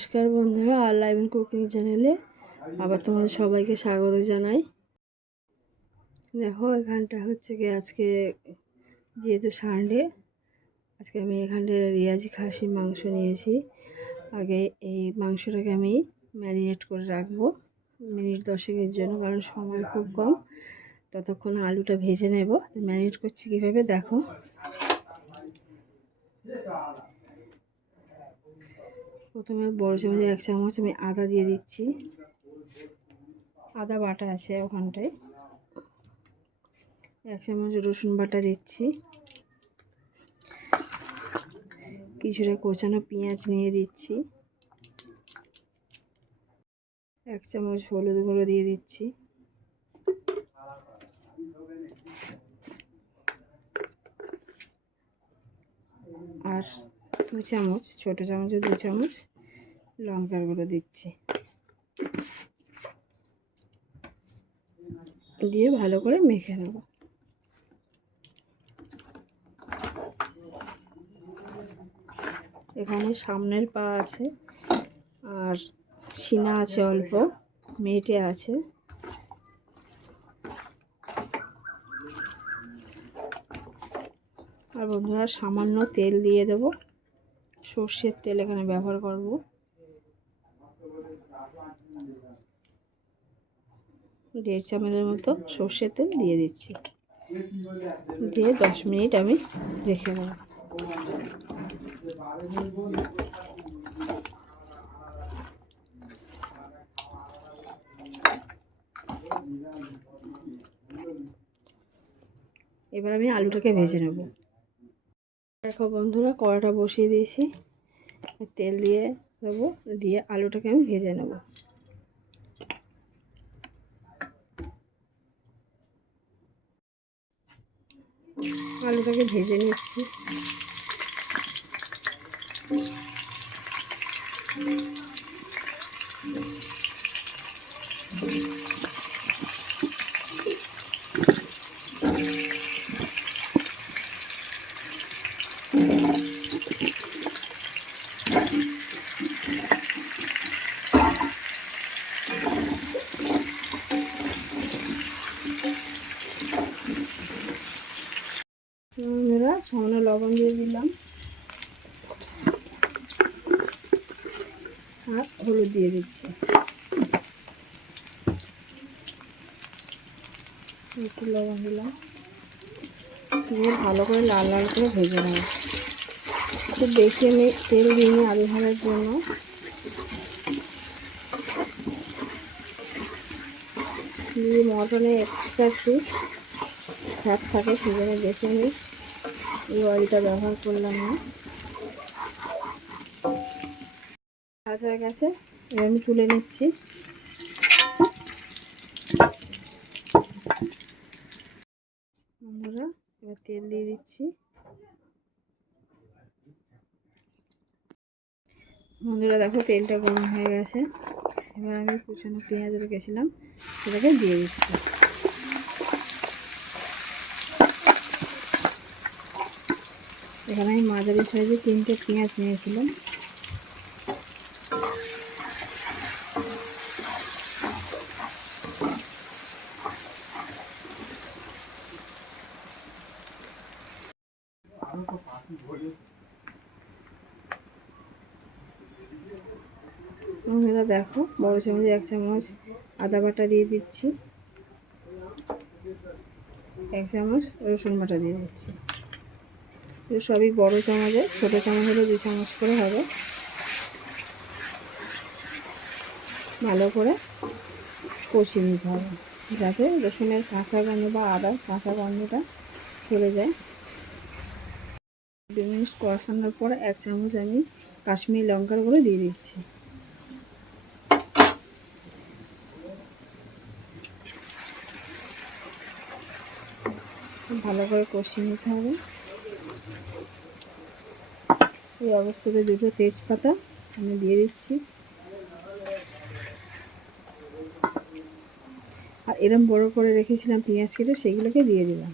নমস্কার বন্ধুরা, আর live cooking চ্যানেলে আবার তোমাদের সবাইকে স্বাগত জানাই। দেখো, এখানটা হচ্ছে কি আজকে, যেহেতু সানডে আজকে আমি এখানটা রিয়াজি খাসি মাংস নিয়েছি। আগে এই মাংসটাকে আমি ম্যারিনেট করে রাখব, মিনিট দশেকের জন্য, কারণ সময় খুব কম। ততক্ষণ আলুটা ভেজে নেব। ম্যারিনেট করছি কীভাবে, দেখো। প্রথমে বড় চামচে এক চামচ আমি আদা দিয়ে দিচ্ছি। আদা বাটা আছে ওখানটায়। এক চামচ রসুন বাটা দিচ্ছি। কিছুটা কোচানো পেঁয়াজ নিয়ে দিচ্ছি। এক চামচ হলুদ গুঁড়ো দিয়ে দিচ্ছি। আর দু চামচ, ছোটো চামচে, দু চামচ লঙ্কার গুঁড়ো দিচ্ছি। দিয়ে ভালো করে মেখে নেব। এখানে সামনের পা আছে আর সিনা আছে অল্প, মেটে আছে। আর বন্ধুরা সামান্য তেল দিয়ে দেব। সর্ষের তেল এখানে ব্যবহার করব। দেড় চামচের মতো সর্ষের তেল দিয়ে দিচ্ছি। দিয়ে দশ মিনিট আমি রেখে দেবো। এবার আমি আলুটাকে ভেজে নেব। দেখো বন্ধুরা, কড়াটা বসিয়ে দিয়েছি। তেল দিয়ে দেবো, দিয়ে আলুটাকে আমি ভেজে নেব। আলুটাকে ভেজে নিচ্ছি আমরা সামনে লবণ দিয়ে দিলাম আর হলুদ দিয়ে দিচ্ছি। একটু লবণ দিলাম। দিয়ে ভালো করে লাল লাল করে ভেজে নেব। একটু বেশি আমি তেল দিইনি আলু ভাজার জন্য। দিয়ে মটনে এক্সট্রা একটু ফ্যাট থাকে, সেজন্য বেশি আমি এই অয়েলটা ব্যবহার করলাম না। ভাজা হয়ে গেছে। আমি তুলে নিচ্ছি। এবার তেল দিয়ে দিচ্ছি। বন্ধুরা, দেখো তেলটা গরম হয়ে গেছে। এবার আমি কুচানো পেঁয়াজ রেখেছিলাম, সেটাকে দিয়ে দিচ্ছি। এখানে আমি মাঝারি সাইজে তিনটে পেঁয়াজ নিয়েছিলাম বন্ধুরা দেখো বড় চামচে এক চামচ আদা বাটা দিয়ে দিচ্ছি। এক চামচ রসুন বাটা দিয়ে দিচ্ছি। সবই বড় চামচে ছোটো চামচ হলে দু চামচ করে হবে। ভালো করে কষিয়ে নিতে হবে, যাতে রসুনের কাঁচা গন্ধ বা আদার কাঁচা গন্ধটা চলে যায়। দু মিনিট কষানোর পর এক চামচ আমি কাশ্মীর লঙ্কার করে দিয়ে দিচ্ছি। ভালো করে কষিয়ে নিতে হবে। এই অবস্থাতে দুটো তেজপাতা আমি দিয়ে দিচ্ছি। আর এরম বড় করে রেখেছিলাম পেঁয়াজ কেটে, সেগুলোকে দিয়ে দিলাম।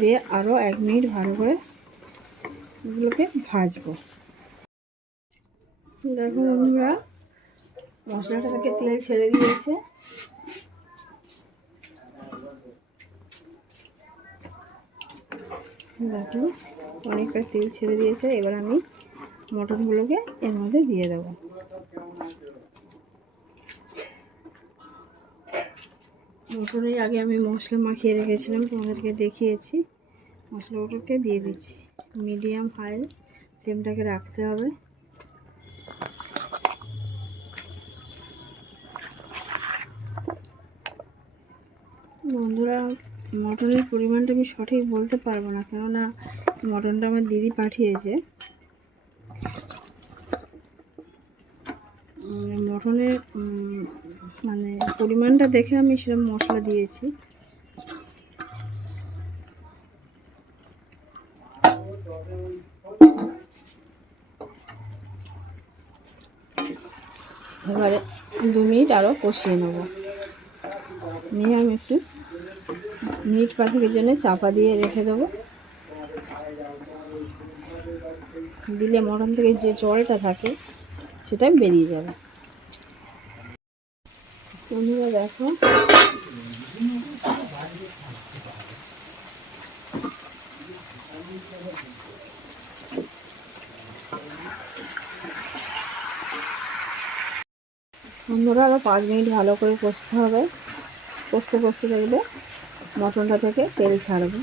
দিয়ে আরও এক মিনিট ভালো করে এগুলোকে ভাজবো। দেখো বন্ধুরা মশলাটা তেল ছেড়ে দিয়েছে। দেখো অনেকটা তেল ছেড়ে দিয়েছে, এবার আমি মটনগুলোকে এর মধ্যে দিয়ে দেবো। মটনের আগে আমি মশলা মাখিয়ে রেখেছিলাম, তোমাদেরকে দেখিয়েছি। মশলাগুলোকে দিয়ে দিচ্ছি। মিডিয়াম হাই ফ্লেমটাকে রাখতে হবে। বন্ধুরা মটনের পরিমাণটা আমি সঠিক বলতে পারব না, কেননা মটনটা আমার দিদি পাঠিয়েছে। মটনের মানে পরিমাণটা দেখে আমি সেরকম মশলা দিয়েছি। এবারে দু মিনিট আরও কষিয়ে নেব। নিয়ে আমি একটু মিনিট পাঁচেকের জন্য চাপা দিয়ে রেখে দেবো। দিলে মটন থেকে যে জলটা থাকে, সেটা বেরিয়ে যাবে। বন্ধুরা দেখো। বন্ধুরা আরও পাঁচ মিনিট ভালো করে কষতে হবে। কষতে কষতে দেখবে মটনটা থেকে তেল ছাড়বো।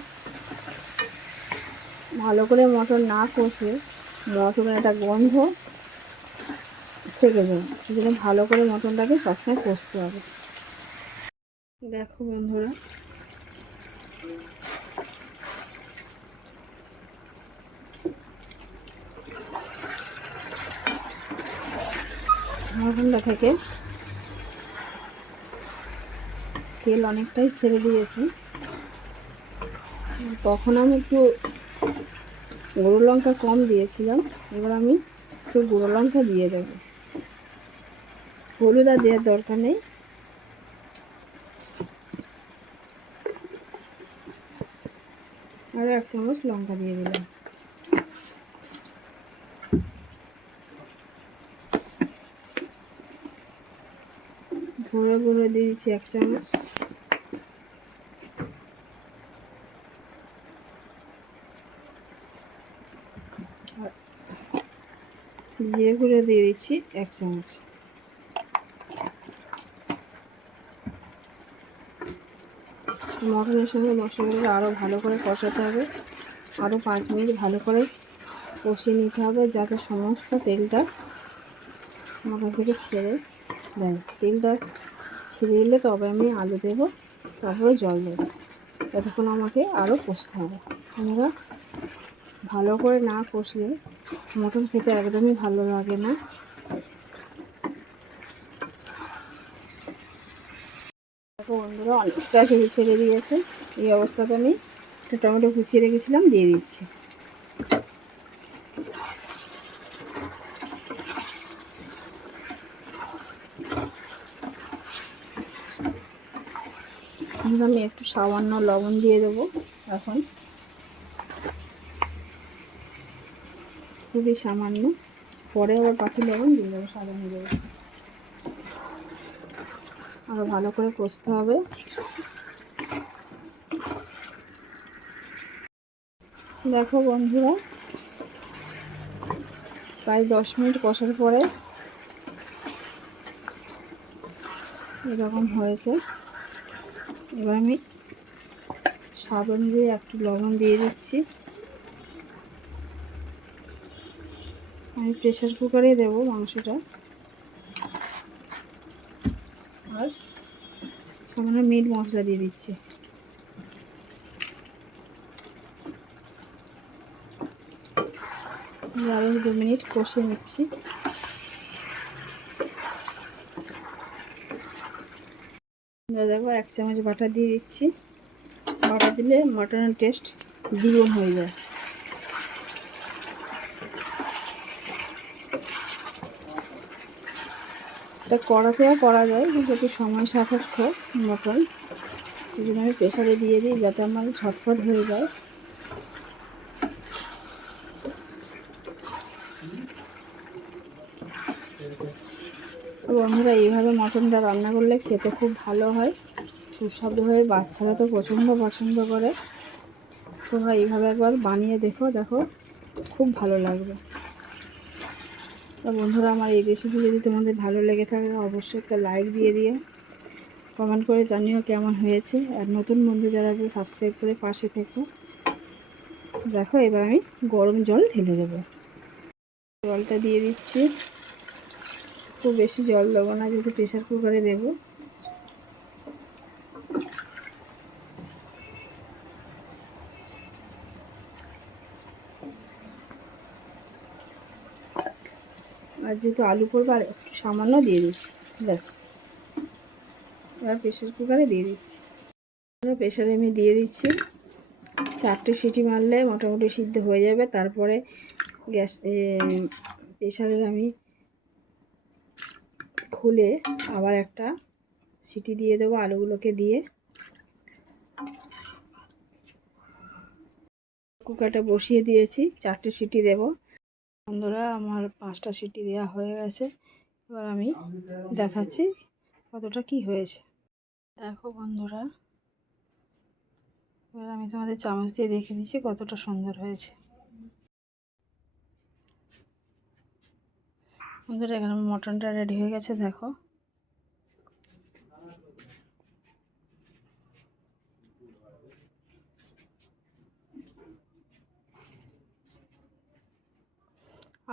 ভালো করে মটন না কষে মটনের একটা গন্ধ থেকে যায় সেজন্য ভালো করে মটনটাকে সবসময় কষতে হবে। দেখো বন্ধুরা। মটনটা থেকে তেল অনেকটাই ছেড়ে দিয়েছি। তখন আমি একটু গুঁড়ো লঙ্কা কম দিয়েছিলাম। এবার আমি একটু গুঁড়ো লঙ্কা দিয়ে দেবো। হলুদ আর দেওয়ার দরকার নেই। আর এক চামচ লঙ্কা দিয়ে দিলাম। ধরে গুঁড়ো দিয়েছি এক চামচ। জিরে গুঁড়ো দিয়ে দিচ্ছি এক চামচ। মটনের সঙ্গে মশলাগুলো আরও ভালো করে কষাতে হবে। আরও পাঁচ মিনিট ভালো করে কষিয়ে নিতে হবে যাতে সমস্ত তেলটা মটন থেকে ছেড়ে দেয় তেলটা ছেড়ে দিলে তবে আমি আলু দেবো, তারপরে জল দেবো। ততক্ষণ আমাকে আরও কষতে হবে। আমরা ভালো করে না কষলে মটন খেতে একদমই ভালো লাগে না। বন্ধুরা, অনেকটা তেল ছেড়ে দিয়েছে। এই অবস্থাতে আমি টমেটো কুচিয়ে রেখেছিলাম, দিয়ে দিচ্ছি। আমি একটু সামান্য লবণ দিয়ে দেবো। এখন খুবই সামান্য। পরে আবার পাখি লবণ দিয়ে দেবো হয়ে যাবে। আরও ভালো করে কষতে হবে। দেখো বন্ধুরা, প্রায় দশ মিনিট কষার পরে এরকম হয়েছে। এবার আমি স্বাদ অনুযায়ী একটু লবণ দিয়ে দিচ্ছি। আমি প্রেশার কুকারে দেবো মাংসটা। আর সামান্য মিট মশলা দিয়ে দিচ্ছি। আরও দু মিনিট কষিয়ে নিচ্ছি। দেখো এক চামচ বাটা দিয়ে দিচ্ছি। বাটার দিলে মটনের টেস্ট দ্বিগুণ হয়ে যায়। এটা কড়াতেও করা যায়, কিন্তু একটু সময় সাপেক্ষ মটন সেই জন্য আমি প্রেশারে দিয়ে দিই যাতে আমার ঝটফট হয়ে যায়। বন্ধুরা, এইভাবে মটনটা রান্না করলে খেতে খুব ভালো হয়। সুস্বাদু হয়ে, বাচ্চারা তো প্রচণ্ড পছন্দ করে। তোমরা এইভাবে একবার বানিয়ে দেখো দেখো, খুব ভালো লাগবে। তা বন্ধুরা, আমার এই রেসিপি যদি তোমাদের ভালো লেগে থাকে, অবশ্যই একটা লাইক দিয়ে দিও। কমেন্ট করে জানিও কেমন হয়েছে। আর নতুন বন্ধু যারা আছে সাবস্ক্রাইব করে পাশে থেকো। দেখো, এবার আমি গরম জল ঢেলে দেবো। জলটা দিয়ে দিচ্ছি। খুব বেশি জল দেবো না, যেহেতু প্রেশার কুকারে দেবো। আর যেহেতু আলু করব, আর একটু সামান্য দিয়ে দিচ্ছি। ব্যাস। এবার প্রেশার কুকারে দিয়ে দিচ্ছি। প্রেশারে আমি দিয়ে দিচ্ছি চারটে সিটি মারলে মোটামুটি সিদ্ধ হয়ে যাবে। তারপরে গ্যাস প্রেশারে আমি খুলে আবার একটা সিটি দিয়ে দেবো আলুগুলোকে দিয়ে। কুকারটা বসিয়ে দিয়েছি, চারটে সিটি দেব। বন্ধুরা, আমার পাঁচটা সিটি দেওয়া হয়ে গেছে। এবার আমি দেখাচ্ছি কতটা কি হয়েছে। দেখো বন্ধুরা, এবার আমি তোমাদের চামচ দিয়ে দেখে দিচ্ছি কতটা সুন্দর হয়েছে। বন্ধুরা, এখানে মটনটা রেডি হয়ে গেছে, দেখো।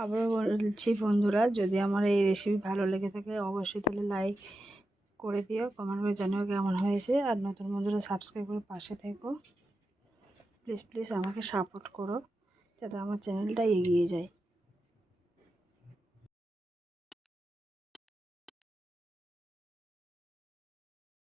আবারও বলছি বন্ধুরা, যদি আমার এই রেসিপি ভালো লেগে থাকে অবশ্যই তাহলে লাইক করে দিও কমেন্ট করে জানিও কেমন হয়েছে। আর নতুন বন্ধুরা সাবস্ক্রাইব করে পাশে থেকো। প্লিজ প্লিজ আমাকে সাপোর্ট করো, যাতে আমার চ্যানেলটা এগিয়ে যায়।